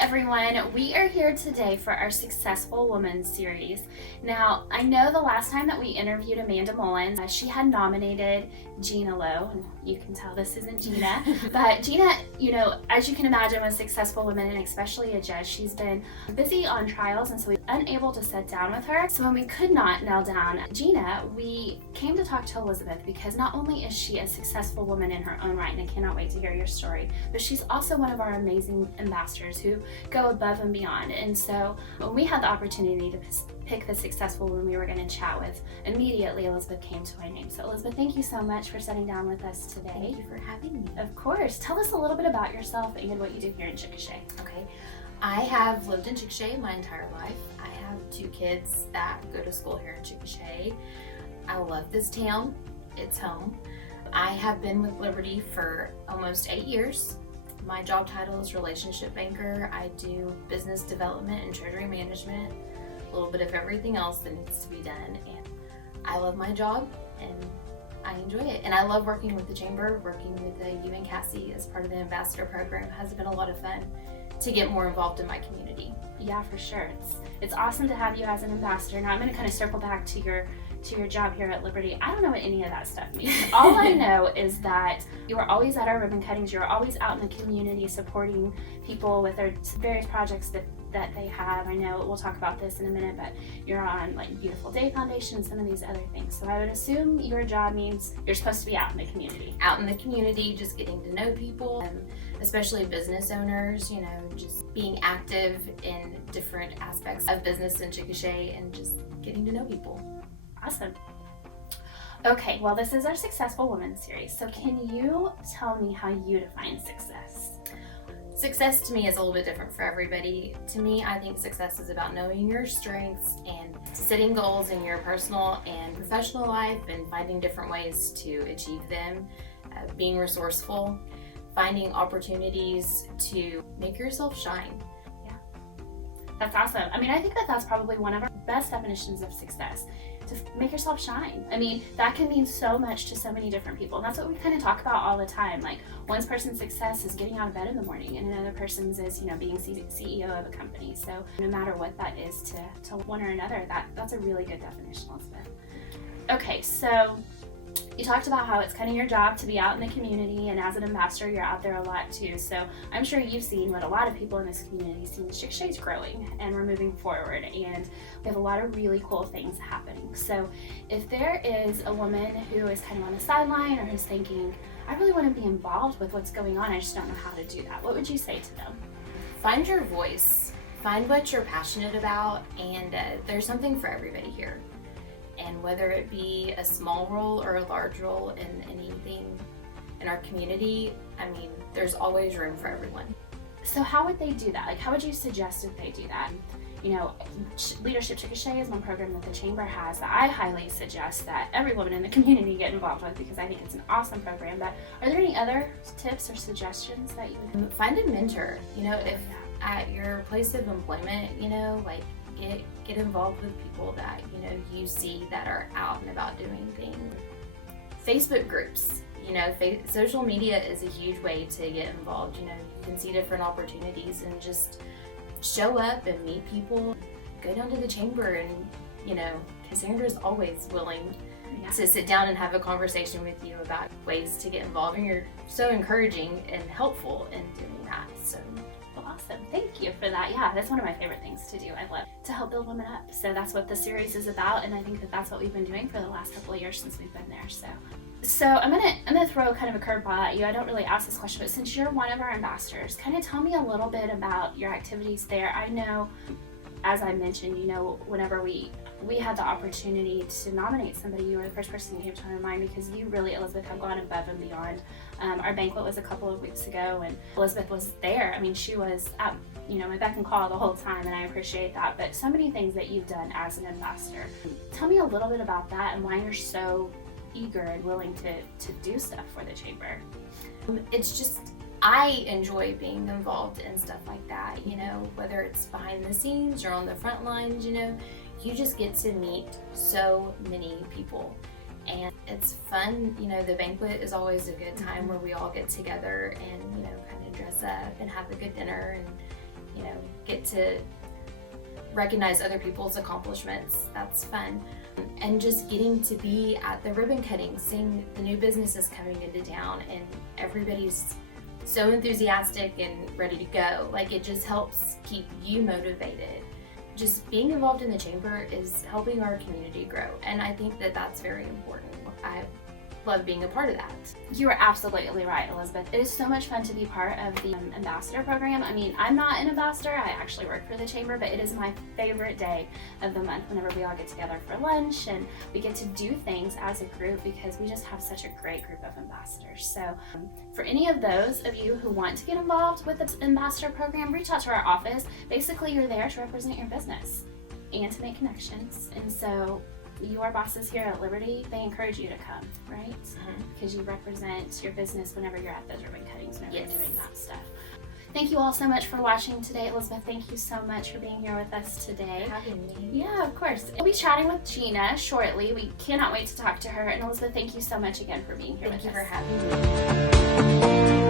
everyone, we are here today for our Successful Woman series. Now, I know the last time that we interviewed Amanda Mullins, she had nominated Gina Lowe, and you can tell this isn't Gina, but Gina, as you can imagine with Successful Women, and especially a judge, she's been busy on trials, and so we were unable to sit down with her. So when we could not nail down Gina, we came to talk to Elizabeth because not only is she a successful woman in her own right, and I cannot wait to hear your story, but she's also one of our amazing ambassadors who go above and beyond. And so when we had the opportunity to pick the successful woman we were going to chat with, immediately Elizabeth came to my name. So Elizabeth, thank you so much for sitting down with us today. Thank you for having me. Of course. Tell us a little bit about yourself and what you do here in Chickasha. Okay. I have lived in Chickasha my entire life. I have 2 kids that go to school here in Chickasha. I love this town. It's home. I have been with Liberty for almost 8 years. My job title is relationship banker. I do business development and treasury management, a little bit of everything else that needs to be done. And I love my job and I enjoy it. And I love working with the chamber, working with you and Cassie as part of the ambassador program has been a lot of fun to get more involved in my community. Yeah, for sure. It's awesome to have you as an ambassador. Now I'm going to kind of circle back to your job here at Liberty. I don't know what any of that stuff means. All I know is that you are always at our ribbon cuttings. You're always out in the community supporting people with their various projects that they have. I know we'll talk about this in a minute, but you're on like Beautiful Day Foundation and some of these other things. So I would assume your job means you're supposed to be out in the community. Out in the community, just getting to know people, especially business owners, just being active in different aspects of business in Chickasha and just getting to know people. Awesome. Okay, well, this is our Successful Woman series. So can you tell me how you define success? Success to me is a little bit different for everybody. To me, I think success is about knowing your strengths and setting goals in your personal and professional life and finding different ways to achieve them, being resourceful, finding opportunities to make yourself shine. That's awesome. I mean, I think that that's probably one of our best definitions of success, to make yourself shine. I mean, that can mean so much to so many different people. And that's what we kind of talk about all the time. Like, one person's success is getting out of bed in the morning, and another person's is, being CEO of a company. So no matter what that is to one or another, that's a really good definition, Elizabeth. Okay, so you talked about how it's kind of your job to be out in the community, and as an ambassador, you're out there a lot too. So I'm sure you've seen what a lot of people in this community see. Chickasha is growing, and we're moving forward, and we have a lot of really cool things happening. So if there is a woman who is kind of on the sideline or who's thinking, I really want to be involved with what's going on, I just don't know how to do that, what would you say to them? Find your voice. Find what you're passionate about, and there's something for everybody here. And whether it be a small role or a large role in anything in our community, I mean, there's always room for everyone. So how would they do that? Like, how would you suggest that they do that? Leadership Chickasha is one program that the Chamber has that I highly suggest that every woman in the community get involved with because I think it's an awesome program. But are there any other tips or suggestions that you would find a mentor? If at your place of employment, get involved with people that you see that are out and about doing things. Facebook groups, social media is a huge way to get involved. You can see different opportunities and just show up and meet people. Go down to the chamber and Cassandra's always willing to sit down and have a conversation with you about ways to get involved, and you're so encouraging and helpful in doing that. So awesome. Thank you for that. Yeah, that's one of my favorite things to do. I love to help build women up. So that's what the series is about, and I think that that's what we've been doing for the last couple of years since we've been there. So I'm gonna throw kind of a curveball at you. I don't really ask this question, but since you're one of our ambassadors, kind of tell me a little bit about your activities there. I know, as I mentioned, whenever we had the opportunity to nominate somebody, you were the first person who came to my mind because you really, Elizabeth, have gone above and beyond. Our banquet was a couple of weeks ago, and Elizabeth was there. I mean, she was at my beck and call the whole time, and I appreciate that. But so many things that you've done as an ambassador. Tell me a little bit about that and why you're so eager and willing to do stuff for the chamber. It's just, I enjoy being involved in stuff like that, whether it's behind the scenes or on the front lines, you just get to meet so many people. And it's fun, the banquet is always a good time where we all get together and, kind of dress up and have a good dinner you know, get to recognize other people's accomplishments. That's fun. And just getting to be at the ribbon cutting, seeing the new businesses coming into town, and everybody's so enthusiastic and ready to go. Like, it just helps keep you motivated. Just being involved in the chamber is helping our community grow, and I think that that's very important. I love being a part of that. You are absolutely right, Elizabeth. It is so much fun to be part of the ambassador program. I mean, I'm not an ambassador, I actually work for the chamber, but it is my favorite day of the month whenever we all get together for lunch and we get to do things as a group, because we just have such a great group of ambassadors. So for any of those of you who want to get involved with the ambassador program, reach out to our office. Basically, you're there to represent your business and to make connections. And so your bosses here at Liberty, they encourage you to come, right? Because you represent your business whenever you're at those ribbon cuttings, whenever you're doing that stuff. Thank you all so much for watching today. Elizabeth, thank you so much for being here with us today. Having me. Yeah, of course. We'll be chatting with Gina shortly. We cannot wait to talk to her. And Elizabeth, thank you so much again for being here with us. Thank you for having me.